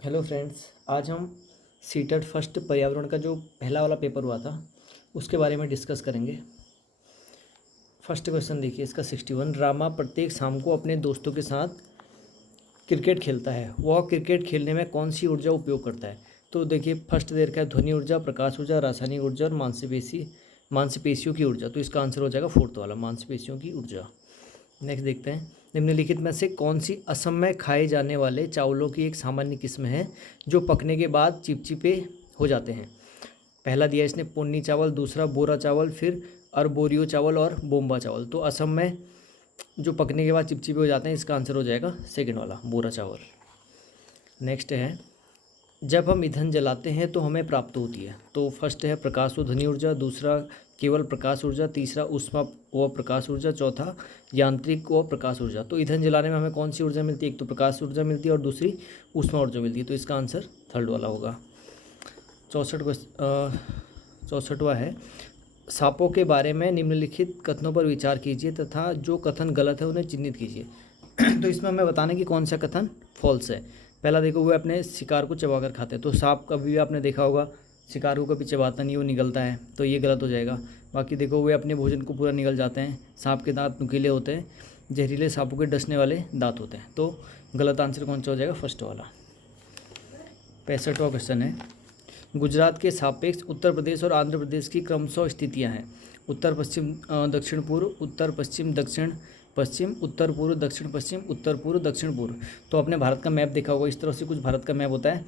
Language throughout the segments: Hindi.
हेलो फ्रेंड्स, आज हम सीटेट फर्स्ट पर्यावरण का जो पहला वाला पेपर हुआ था उसके बारे में डिस्कस करेंगे। फर्स्ट क्वेश्चन देखिए इसका 61। रामा प्रत्येक शाम को अपने दोस्तों के साथ क्रिकेट खेलता है। वह क्रिकेट खेलने में कौन सी ऊर्जा उपयोग करता है? तो देखिए फर्स्ट दे रखा है ध्वनि ऊर्जा, प्रकाश ऊर्जा, रासायनिक ऊर्जा और मांसपेशियों की ऊर्जा। तो इसका आंसर हो जाएगा फोर्थ वाला, मांसपेशियों की ऊर्जा। नेक्स्ट देखते हैं, निम्नलिखित में से कौन सी असम में खाए जाने वाले चावलों की एक सामान्य किस्म है जो पकने के बाद चिपचिपे हो जाते हैं? पहला दिया इसने पोन्नी चावल, दूसरा बोरा चावल, फिर अरबोरियो चावल और बोम्बा चावल। तो असम में जो पकने के बाद चिपचिपे हो जाते हैं, इसका आंसर हो जाएगा सेकंड वाला, बोरा चावल। नेक्स्ट है, जब हम ईंधन जलाते हैं तो हमें प्राप्त होती है। तो फर्स्ट है प्रकाश व ध्वनि ऊर्जा, दूसरा केवल प्रकाश ऊर्जा, तीसरा ऊष्मा व प्रकाश ऊर्जा, चौथा यांत्रिक व प्रकाश ऊर्जा। तो ईंधन जलाने में हमें कौन सी ऊर्जा मिलती है? एक तो प्रकाश ऊर्जा मिलती है और दूसरी ऊष्मा ऊर्जा मिलती है। तो इसका आंसर थर्ड वाला होगा। 64वां है, सांपों के बारे में निम्नलिखित कथनों पर विचार कीजिए तथा जो कथन गलत है उन्हें चिन्हित कीजिए। तो इसमें हमें बताना कि कौन सा कथन फॉल्स है। पहला देखो, वो अपने शिकार को चबा कर खाते हैं। तो सांप कभी भी आपने देखा होगा शिकार को कभी चबाता नहीं, वो निगलता है, तो ये गलत हो जाएगा। बाकी देखो, वे अपने भोजन को पूरा निगल जाते हैं। सांप के दांत नुकीले होते हैं, जहरीले सांपों के डसने वाले दांत होते हैं। तो गलत आंसर कौन सा हो जाएगा? फर्स्ट वाला। 65वां क्वेश्चन है, गुजरात के सापेक्ष उत्तर प्रदेश और आंध्र प्रदेश की क्रमशः स्थितियाँ हैं। उत्तर पश्चिम दक्षिण पूर्व, उत्तर पश्चिम दक्षिण पश्चिम, उत्तर पूर्व दक्षिण पश्चिम, उत्तर पूर्व दक्षिण पूर्व। तो आपने भारत का मैप देखा होगा, इस तरह से कुछ भारत का मैप होता है।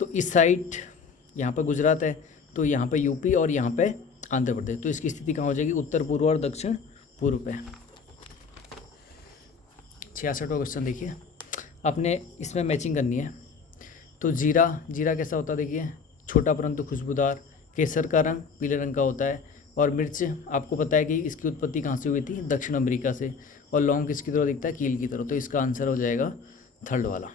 तो इस साइड यहाँ पर गुजरात है, तो यहाँ पे यूपी और यहाँ पे आंध्र प्रदेश। तो इसकी स्थिति कहाँ हो जाएगी? उत्तर पूर्व और दक्षिण पूर्व पे। 66वां क्वेश्चन देखिए, आपने इसमें मैचिंग करनी है। तो जीरा, जीरा कैसा होता है? देखिए छोटा परंतु खुशबूदार। केसर का रंग पीले रंग का होता है। और मिर्च आपको पता है कि इसकी उत्पत्ति कहाँ से हुई थी? दक्षिण अमेरिका से। और लौंग किसकी तरह दिखता है? कील की तरह। तो इसका आंसर हो जाएगा थर्ड वाला।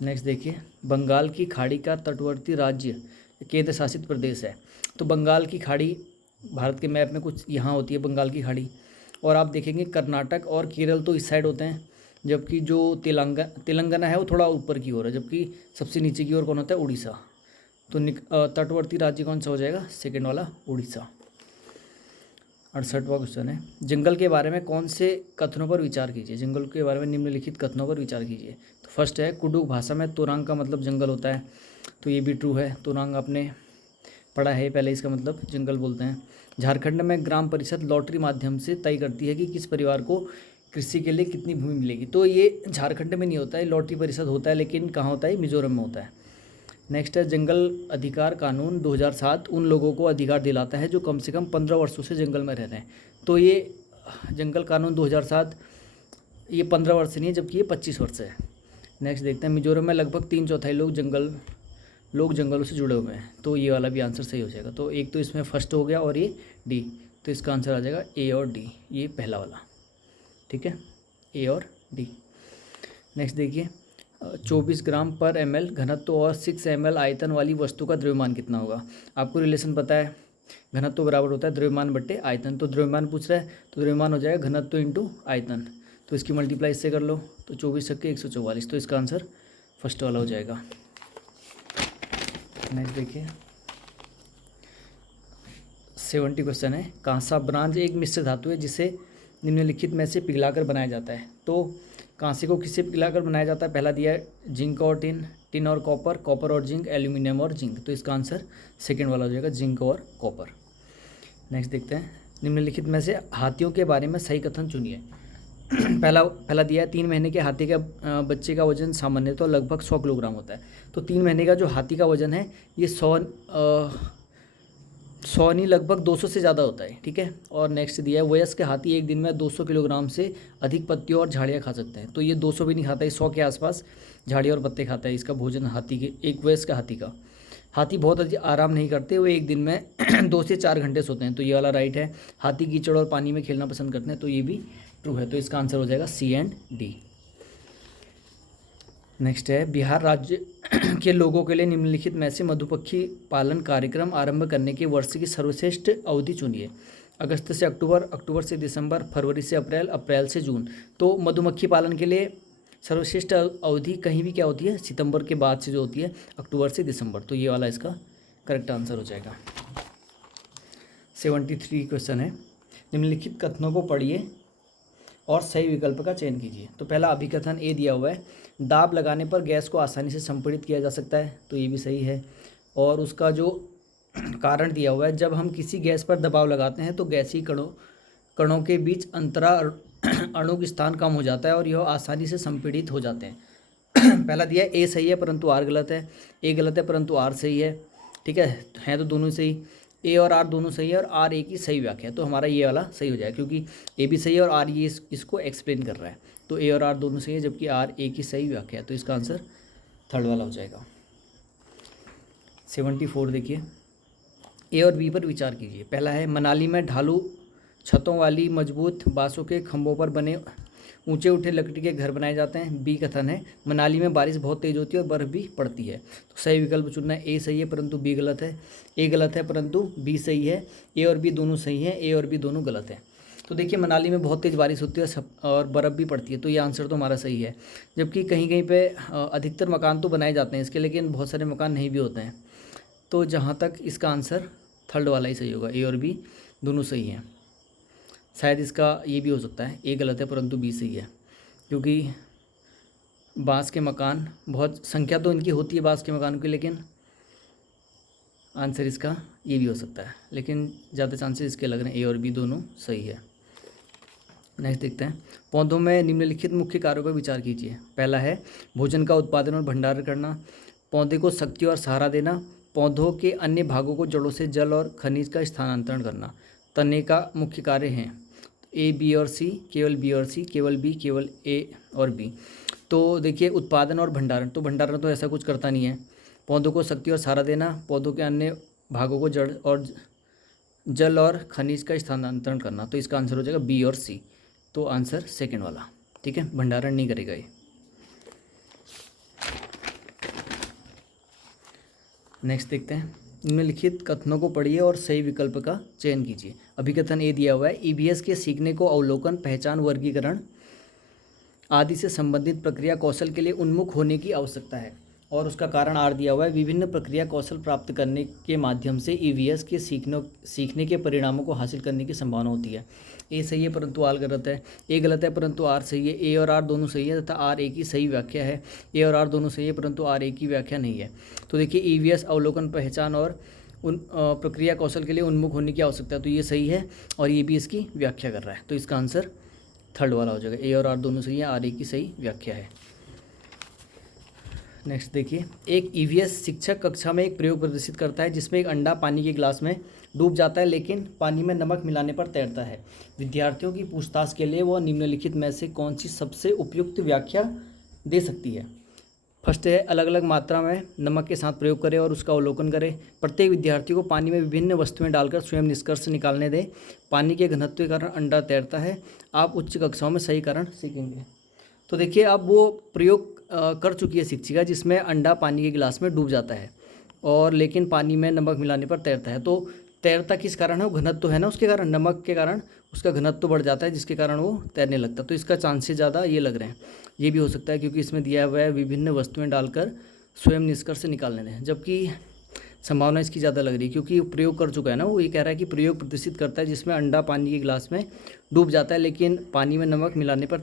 नेक्स्ट देखिए, बंगाल की खाड़ी का तटवर्ती राज्य केंद्र शासित प्रदेश है। तो बंगाल की खाड़ी भारत के मैप में कुछ यहाँ होती है बंगाल की खाड़ी। और आप देखेंगे कर्नाटक और केरल तो इस साइड होते हैं, जबकि जो तेलंगाना है वो थोड़ा ऊपर की ओर है, जबकि सबसे नीचे की ओर कौन होता है? उड़ीसा। तो तटवर्ती राज्य कौन सा हो जाएगा? सेकेंड वाला, उड़ीसा। 68वां क्वेश्चन है, जंगल के बारे में कौन से कथनों पर विचार कीजिए? जंगल के बारे में निम्नलिखित कथनों पर विचार कीजिए। तो फर्स्ट है, कुडुख भाषा में तोरांग का मतलब जंगल होता है। तो ये भी ट्रू है, तोरांग आपने पढ़ा है पहले, इसका मतलब जंगल बोलते हैं। झारखंड में ग्राम परिषद लॉटरी माध्यम से तय करती है कि किस परिवार को कृषि के लिए कितनी भूमि मिलेगी। तो ये झारखंड में नहीं होता है, लॉटरी परिषद होता है, लेकिन कहाँ होता है? मिजोरम में होता है। नेक्स्ट है, जंगल अधिकार कानून 2007 उन लोगों को अधिकार दिलाता है जो कम से कम 15 वर्षों से जंगल में रह रहे हैं। तो ये जंगल कानून 2007 ये 15 वर्ष से नहीं है, जबकि ये 25 वर्ष है। नेक्स्ट देखते हैं, मिजोरम में लगभग 3/4 लोग जंगलों से जुड़े हुए हैं। तो ये वाला भी आंसर सही हो जाएगा। तो एक तो इसमें फर्स्ट हो गया और ये डी। तो इसका आंसर आ जाएगा ए और डी, ये पहला वाला। ठीक है, ए और डी। नेक्स्ट देखिए, 24 ग्राम पर ml घनत्व और 6 ml आयतन वाली वस्तु का द्रव्यमान कितना होगा? आपको रिलेशन पता है, घनत्व बराबर होता है द्रव्यमान बट्टे आयतन। तो द्रव्यमान पूछ रहा है, तो द्रव्यमान हो जाएगा घनत्व इंटू आयतन। तो इसकी मल्टीप्लाई इससे कर लो, तो 24 छक्के 144। तो इसका आंसर फर्स्ट वाला हो जाएगा। नेक्स्ट देखिए, 70 क्वेश्चन है, कांसा ब्रांज एक मिश्र धातु है जिसे निम्नलिखित में से पिघलाकर बनाया जाता है। तो कांसे को किससे पिघलाकर बनाया जाता है? पहला दिया है जिंक और टिन, टिन और कॉपर, कॉपर और जिंक, एल्यूमिनियम और जिंक। तो इसका आंसर सेकेंड वाला हो जाएगा, जिंक और कॉपर। नेक्स्ट देखते हैं, निम्नलिखित में से हाथियों के बारे में सही कथन चुनिए। पहला दिया है, 3 महीने के हाथी का बच्चे का वजन सामान्यतः लगभग 100 किलोग्राम होता है। तो 3 महीने का जो हाथी का वजन है ये 100 नहीं, लगभग 200 से ज़्यादा होता है। ठीक है। और नेक्स्ट दिया है, वयस्क हाथी एक दिन में 200 किलोग्राम से अधिक पत्तियों और झाड़ियाँ खा सकते हैं। तो ये 200 भी नहीं खाता है, 100 के आसपास झाड़ियाँ और पत्ते खाता है। इसका भोजन हाथी के, एक वयस्क हाथी का। हाथी बहुत अधिक आराम नहीं करते, वो एक दिन में 2 से 4 घंटे सोते हैं। तो ये वाला राइट है। हाथी कीचड़ और पानी में खेलना पसंद करते हैं। तो ये भी ट्रू है। तो इसका आंसर हो जाएगा सी एंड डी। नेक्स्ट है, बिहार राज्य के लोगों के लिए निम्नलिखित में से मधुमक्खी पालन कार्यक्रम आरंभ करने के वर्ष की सर्वश्रेष्ठ अवधि चुनिए। अगस्त से अक्टूबर, अक्टूबर से दिसंबर, फरवरी से अप्रैल, अप्रैल से जून। तो मधुमक्खी पालन के लिए सर्वश्रेष्ठ अवधि कहीं भी क्या होती है, सितंबर के बाद से जो होती है, अक्टूबर से दिसंबर। तो ये वाला इसका करेक्ट आंसर हो जाएगा। 73 क्वेश्चन है, निम्नलिखित कथनों को पढ़िए और सही विकल्प का चयन कीजिए। तो पहला अभिकथन ए दिया हुआ है, दाब लगाने पर गैस को आसानी से संपीड़ित किया जा सकता है, तो ये भी सही है। और उसका जो कारण दिया हुआ है, जब हम किसी गैस पर दबाव लगाते हैं तो गैसीय कणों के बीच अंतराल अणु का स्थान कम हो जाता है और यह आसानी से संपीड़ित हो जाते हैं। पहला दिया है ए सही है परंतु आर गलत है, ए गलत है परंतु आर सही है। ठीक है तो दोनों सही, ए और आर दोनों सही है और आर ए की सही व्याख्या है, तो हमारा ये वाला सही हो जाएगा क्योंकि ए भी सही है और आर ये इसको एक्सप्लेन कर रहा है। तो ए और आर दोनों सही है जबकि आर ए की सही व्याख्या है, तो इसका आंसर थर्ड वाला हो जाएगा। 74 देखिए, ए और बी पर विचार कीजिए। पहला है, मनाली में ढालू छतों वाली मजबूत बांसों के खंभों पर बने ऊंचे उठे लकड़ी के घर बनाए जाते हैं। बी कथन है, मनाली में बारिश बहुत तेज होती है और बर्फ़ भी पड़ती है। तो सही विकल्प चुनना है, ए सही है परंतु बी गलत है, ए गलत है परंतु बी सही है, ए और बी दोनों सही हैं, ए और बी दोनों गलत है। तो देखिए मनाली में बहुत तेज़ बारिश होती है और बर्फ़ भी पड़ती है, तो ये आंसर तो हमारा सही है। जबकि कहीं कहीं पे अधिकतर मकान तो बनाए जाते हैं इसके, लेकिन बहुत सारे मकान नहीं भी होते हैं। तो जहाँ तक इसका आंसर थर्ड वाला ही सही होगा, ए और बी दोनों सही हैं। शायद इसका ये भी हो सकता है, ए गलत है परंतु बी सही है, क्योंकि बांस के मकान बहुत संख्या तो इनकी होती है बांस के मकानों की, लेकिन आंसर इसका ये भी हो सकता है, लेकिन ज़्यादा चांसेस इसके लग रहे हैं, ए और बी दोनों सही है। नेक्स्ट देखते हैं, पौधों में निम्नलिखित मुख्य कार्यों पर विचार कीजिए। पहला है, भोजन का उत्पादन और भंडारण करना, पौधे को शक्ति और सहारा देना, पौधों के अन्य भागों को जड़ों से जल और खनिज का स्थानांतरण करना। तने का मुख्य कार्य हैं ए, बी और सी, केवल बी और सी, केवल बी, केवल ए और बी। तो देखिए उत्पादन और भंडारण, तो भंडारण तो ऐसा कुछ करता नहीं है। पौधों को शक्ति और सहारा देना, पौधों के अन्य भागों को जड़ और जल और खनिज का स्थानांतरण करना, तो इसका आंसर हो जाएगा बी और सी। तो आंसर सेकंड वाला, ठीक है, भंडारण नहीं करेगा ये। नेक्स्ट देखते हैं, निम्नलिखित कथनों को पढ़िए और सही विकल्प का चयन कीजिए। अभिकथन ए दिया हुआ है, ईवीएस के सीखने को अवलोकन, पहचान, वर्गीकरण आदि से संबंधित प्रक्रिया कौशल के लिए उन्मुख होने की आवश्यकता है। और उसका कारण आर दिया हुआ है, विभिन्न प्रक्रिया कौशल प्राप्त करने के माध्यम से ईवीएस के सीखने के परिणामों को हासिल करने की संभावना होती है। ए सही है परंतु आर गलत है, ए गलत है परंतु आर सही है, ए और आर दोनों सही है तथा आर ए की सही व्याख्या है, ए और आर दोनों सही है परंतु आर ए की व्याख्या नहीं है। तो देखिए ईवीएस अवलोकन, पहचान और उन प्रक्रिया कौशल के लिए उन्मुख होने की आवश्यकता है, तो ये सही है और ये भी इसकी व्याख्या कर रहा है, तो इसका आंसर थर्ड वाला हो जाएगा। ए और आर दोनों सही है, आर ए की सही व्याख्या है। नेक्स्ट देखिए, एक ईवीएस शिक्षक कक्षा में एक प्रयोग प्रदर्शित करता है जिसमें एक अंडा पानी के गिलास में डूब जाता है लेकिन पानी में नमक मिलाने पर तैरता है। विद्यार्थियों की पूछताछ के लिए वह निम्नलिखित में से कौन सी सबसे उपयुक्त व्याख्या दे सकती है। फर्स्ट है, अलग अलग मात्रा में नमक के साथ प्रयोग करें और उसका अवलोकन करें। प्रत्येक विद्यार्थी को पानी में विभिन्न वस्तुएं डालकर स्वयं निष्कर्ष निकालने दें। पानी के घनत्व के कारण अंडा तैरता है। आप उच्च कक्षाओं में सही कारण सीखेंगे। तो देखिए अब वो प्रयोग कर चुकी है शिक्षिका जिसमें अंडा पानी के गिलास में डूब जाता है और लेकिन पानी में नमक मिलाने पर तैरता है। तो तैरता किस कारण है, वो घनत्व है ना उसके कारण, नमक के कारण उसका घनत्व बढ़ जाता है जिसके कारण वो तैरने लगता है। तो इसका चांसेस ज़्यादा ये लग रहे हैं, ये भी हो सकता है क्योंकि इसमें दिया हुआ है विभिन्न वस्तुएं डालकर स्वयं निष्कर्ष निकालने दें, जबकि संभावना इसकी ज़्यादा लग रही है क्योंकि प्रयोग कर चुका है ना वो। ये कह रहा है कि प्रयोग प्रदर्शित करता है जिसमें अंडा पानी के गिलास में डूब जाता है लेकिन पानी में नमक मिलाने पर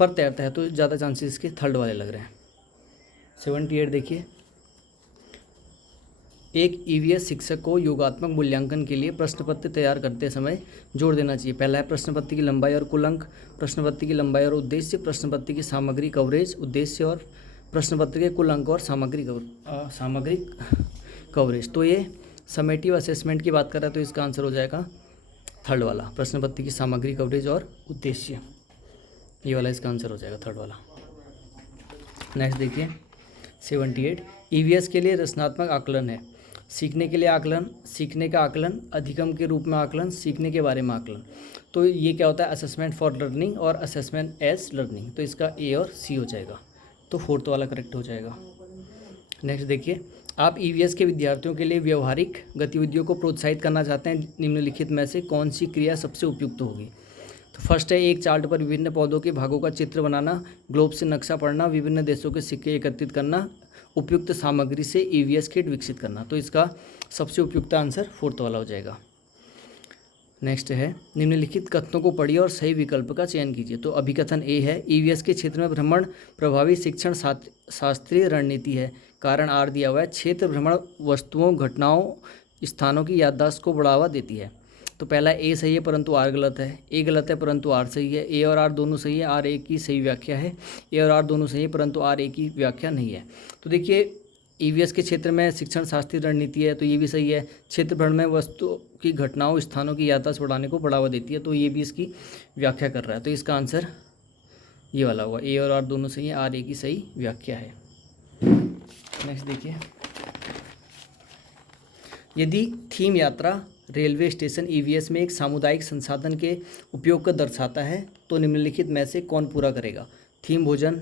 तैरता है, तो ज़्यादा चांसेस इसके थर्ड वाले लग रहे हैं। 78 देखिए, एक ईवीएस शिक्षक को योगात्मक मूल्यांकन के लिए प्रश्न पत्र तैयार करते समय जोर देना चाहिए। पहला है प्रश्न पत्र की लंबाई और कुल अंक, प्रश्न पत्र की लंबाई और उद्देश्य, प्रश्न पत्र की सामग्री कवरेज, उद्देश्य और प्रश्न पत्र के कुल अंक और सामग्री कवरेज। तो ये समेटिव असेसमेंट की बात कर रहा है, तो इसका आंसर हो जाएगा थर्ड वाला, प्रश्न पत्र की सामग्री कवरेज और उद्देश्य, ये वाला इसका आंसर हो जाएगा थर्ड वाला। नेक्स्ट देखिए 78, ईवीएस के लिए रचनात्मक आकलन है। सीखने के लिए आकलन, सीखने का आकलन, अधिगम के रूप में आकलन, सीखने के बारे में आकलन। तो ये क्या होता है, असेसमेंट फॉर लर्निंग और असेसमेंट एज लर्निंग। तो इसका ए और सी हो जाएगा, तो फोर्थ वाला करेक्ट हो जाएगा। नेक्स्ट देखिए, आप ईवीएस के विद्यार्थियों के लिए व्यवहारिक गतिविधियों को प्रोत्साहित करना चाहते हैं, निम्नलिखित में से कौन सी क्रिया सबसे उपयुक्त होगी। तो फर्स्ट है एक चार्ट पर विभिन्न पौधों के भागों का चित्र बनाना, ग्लोब से नक्शा पढ़ना, विभिन्न देशों के सिक्के एकत्रित करना, उपयुक्त सामग्री से ईवीएस किट विकसित करना। तो इसका सबसे उपयुक्त आंसर फोर्थ वाला हो जाएगा। नेक्स्ट है निम्नलिखित कथनों को पढ़िए और सही विकल्प का चयन कीजिए। तो अभिकथन ए है ईवीएस के क्षेत्र में भ्रमण प्रभावी शिक्षण शास्त्रीय रणनीति है। कारण आर दिया हुआ है क्षेत्र भ्रमण वस्तुओं घटनाओं स्थानों की याददाश्त को बढ़ावा देती है। तो पहला ए सही है परंतु आर गलत है, ए गलत है परंतु आर सही है, ए और आर दोनों सही है, आर ए की सही व्याख्या है, ए और आर दोनों सही है परंतु आर ए की व्याख्या नहीं है। तो देखिए ईवीएस के क्षेत्र में शिक्षण शास्त्रीय रणनीति है तो ये भी सही है। क्षेत्र भ्रमण में वस्तु की घटनाओं स्थानों की याददाश्त बढ़ाने को बढ़ावा देती है तो ये भी इसकी व्याख्या कर रहा है। तो इसका आंसर ये वाला होगा, ए और आर दोनों सही है, आर ए की सही व्याख्या है। नेक्स्ट देखिए यदि थीम यात्रा रेलवे स्टेशन ईवीएस में एक सामुदायिक संसाधन के उपयोग को दर्शाता है तो निम्नलिखित में से कौन पूरा करेगा। थीम भोजन,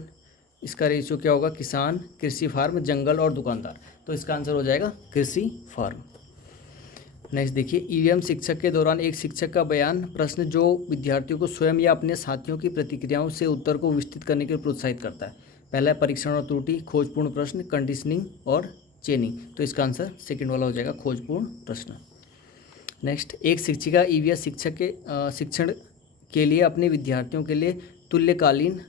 इसका रेशियो क्या होगा, किसान, कृषि फार्म, जंगल और दुकानदार। तो इसका आंसर हो जाएगा कृषि फार्म। नेक्स्ट देखिए ईवीएम शिक्षक के दौरान एक शिक्षक का बयान प्रश्न जो विद्यार्थियों को स्वयं या अपने साथियों की प्रतिक्रियाओं से उत्तर को विस्तृत करने के लिए प्रोत्साहित करता है। पहला है परीक्षण और त्रुटि, खोजपूर्ण प्रश्न, कंडीशनिंग और चेनिंग। तो इसका आंसर सेकंड वाला हो जाएगा, खोजपूर्ण प्रश्न। नेक्स्ट एक शिक्षिका ईवीएस शिक्षण के लिए अपने विद्यार्थियों के लिए तुल्यकालीन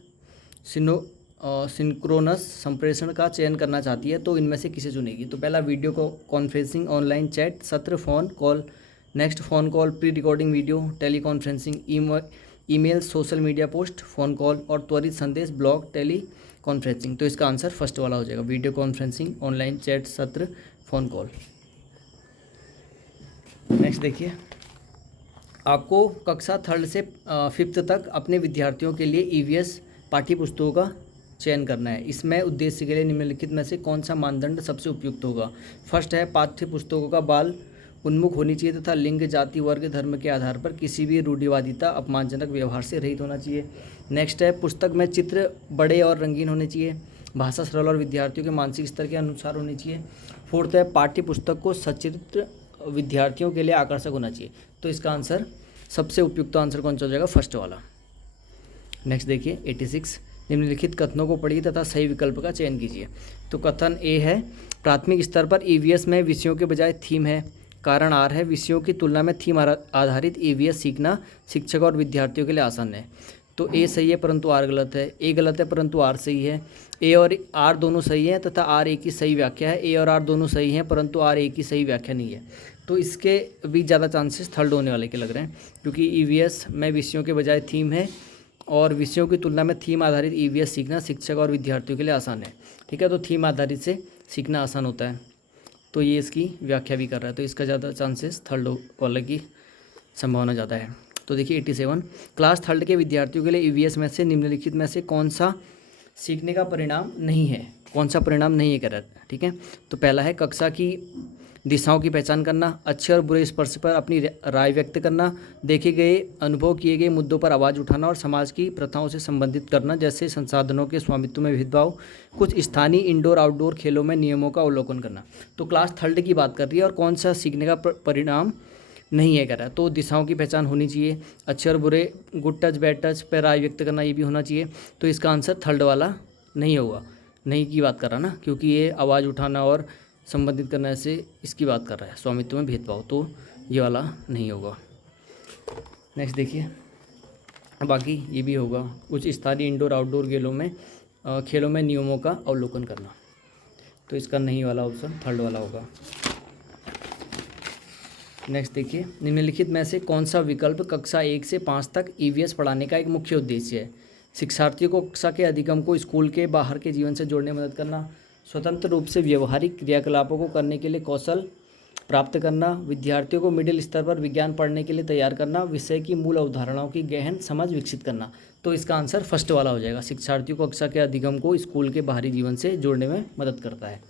सिंक्रोनस संप्रेषण का चयन करना चाहती है तो इनमें से किसे चुनेगी। तो पहला वीडियो कॉन्फ्रेंसिंग, ऑनलाइन चैट, सत्र, phone call. Next phone call, pre recording video, teleconferencing, email, social media post, phone call और त्वरित संदेश, ब्लॉग, टेली कॉन्फ्रेंसिंग। तो इसका आंसर फर्स्ट वाला हो जाएगा, वीडियो कॉन्फ्रेंसिंग, ऑनलाइन चैट, सत्र, फ़ोन कॉल। नेक्स्ट देखिए आपको कक्षा थर्ड से फिफ्थ तक अपने विद्यार्थियों के लिए ईवीएस पाठ्य पुस्तकों का चयन करना है। इसमें उद्देश्य के लिए निम्नलिखित में से कौन सा मानदंड सबसे उपयुक्त होगा। फर्स्ट है पाठ्य पुस्तकों का बाल उन्मुख होनी चाहिए तथा लिंग, जाति, वर्ग, धर्म के आधार पर किसी भी रूढ़िवादिता, अपमानजनक व्यवहार से रहित होना चाहिए। नेक्स्ट है पुस्तक में चित्र बड़े और रंगीन होने चाहिए, भाषा सरल और विद्यार्थियों के मानसिक स्तर के अनुसार होनी चाहिए। फोर्थ है पाठ्य पुस्तक को सचित्र विद्यार्थियों के लिए आकर्षक होना चाहिए। तो इसका आंसर सबसे उपयुक्त आंसर कौन सा हो जाएगा, फर्स्ट वाला। नेक्स्ट देखिए 86 निम्नलिखित कथनों को पढ़िए तथा सही विकल्प का चयन कीजिए। तो कथन ए है प्राथमिक स्तर पर ईवीएस में विषयों के बजाय थीम है। कारण आर है विषयों की तुलना में थीम आधारित ईवीएस सीखना शिक्षक और विद्यार्थियों के लिए आसान है। तो ए सही है परंतु आर गलत है, ए गलत है परंतु आर सही है, ए और आर दोनों सही हैं तथा आर ए की सही व्याख्या है, ए और आर दोनों सही हैं परंतु आर ए की सही व्याख्या नहीं है। तो इसके भी ज़्यादा चांसेस थर्ड होने वाले के लग रहे हैं क्योंकि ईवीएस में विषयों के बजाय थीम है और विषयों की तुलना में थीम आधारित ईवीएस सीखना शिक्षक और विद्यार्थियों के लिए आसान है। ठीक है, तो थीम आधारित से सीखना आसान होता है तो ये इसकी व्याख्या भी कर रहा है, तो इसका ज़्यादा चांसेस थर्ड वाले की संभावना ज़्यादा है। तो देखिए 87 क्लास थर्ड के विद्यार्थियों के लिए ईवीएस में से निम्नलिखित में से कौन सा सीखने का परिणाम नहीं है, कौन सा परिणाम नहीं है कह रहा है। ठीक है, तो पहला है कक्षा की दिशाओं की पहचान करना, अच्छे और बुरे स्पर्श पर अपनी राय व्यक्त करना, देखे गए अनुभव किए गए मुद्दों पर आवाज़ उठाना और समाज की प्रथाओं से संबंधित करना जैसे संसाधनों के स्वामित्व में भेदभाव, कुछ स्थानीय इंडोर आउटडोर खेलों में नियमों का अवलोकन करना। तो क्लास थर्ड की बात कर रही है और कौन सा सीखने का परिणाम नहीं है कह रहा है। तो दिशाओं की पहचान होनी चाहिए, अच्छे और बुरे, गुड टच बैड टच पर राय व्यक्त करना ये भी होना चाहिए। तो इसका आंसर थर्ड वाला नहीं होगा, नहीं की बात कर रहा ना, क्योंकि ये आवाज़ उठाना और संबंधित करने से इसकी बात कर रहा है, स्वामित्व में भेदभाव, तो ये वाला नहीं होगा। नेक्स्ट देखिए बाकी ये भी होगा, कुछ स्थानीय इंडोर आउटडोर खेलों में नियमों का अवलोकन करना। तो इसका नहीं वाला ऑप्शन थर्ड वाला होगा। नेक्स्ट देखिए निम्नलिखित में से कौन सा विकल्प कक्षा 1 से 5 तक ईवीएस पढ़ाने का एक मुख्य उद्देश्य है। शिक्षार्थियों को कक्षा के अधिगम को स्कूल के बाहर के जीवन से जोड़ने में मदद करना, स्वतंत्र रूप से व्यवहारिक क्रियाकलापों को करने के लिए कौशल प्राप्त करना, विद्यार्थियों को मिडिल स्तर पर विज्ञान पढ़ने के लिए तैयार करना, विषय की मूल अवधारणाओं की गहन समझ विकसित करना। तो इसका आंसर फर्स्ट वाला हो जाएगा, शिक्षार्थियों को कक्षा के अधिगम को स्कूल के बाहरी जीवन से जोड़ने में मदद करता है।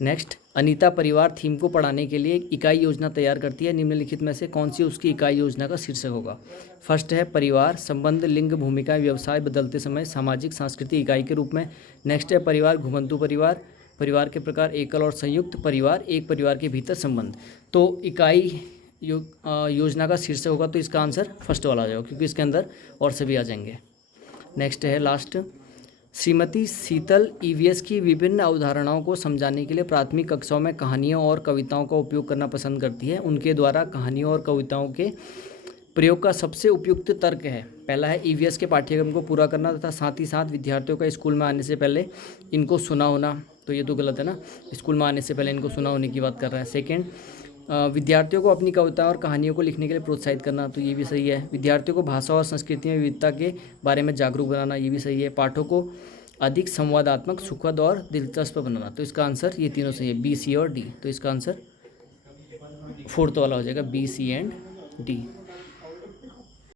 नेक्स्ट अनीता परिवार थीम को पढ़ाने के लिए एक इकाई योजना तैयार करती है, निम्नलिखित में से कौन सी उसकी इकाई योजना का शीर्षक होगा। फर्स्ट है परिवार, संबंध, लिंग, भूमिका, व्यवसाय बदलते समय, सामाजिक सांस्कृतिक इकाई के रूप में। नेक्स्ट है परिवार, घुमंतू परिवार, परिवार के प्रकार, एकल और संयुक्त परिवार, एक परिवार के भीतर संबंध। तो इकाई योजना का शीर्षक होगा तो इसका आंसर फर्स्ट वाला आ जाएगा, क्योंकि इसके अंदर और सभी आ जाएंगे। नेक्स्ट है लास्ट, श्रीमती शीतल ईवीएस की विभिन्न अवधारणाओं को समझाने के लिए प्राथमिक कक्षाओं में कहानियों और कविताओं का उपयोग करना पसंद करती है। उनके द्वारा कहानियों और कविताओं के प्रयोग का सबसे उपयुक्त तर्क है। पहला है ईवीएस के पाठ्यक्रम को पूरा करना तथा साथ ही साथ विद्यार्थियों का स्कूल में आने से पहले इनको सुना होना, तो ये तो गलत है ना, स्कूल में आने से पहले इनको सुना होने की बात कर रहा है। सेकेंड, विद्यार्थियों को अपनी कविताओं और कहानियों को लिखने के लिए प्रोत्साहित करना, तो ये भी सही है। विद्यार्थियों को भाषा और संस्कृति में विविधता के बारे में जागरूक बनाना, ये भी सही है। पाठों को अधिक संवादात्मक, सुखद और दिलचस्प बनाना, तो इसका आंसर ये तीनों सही है, बी, सी और डी। तो इसका आंसर फोर्थ वाला हो जाएगा, बी, सी एंड डी।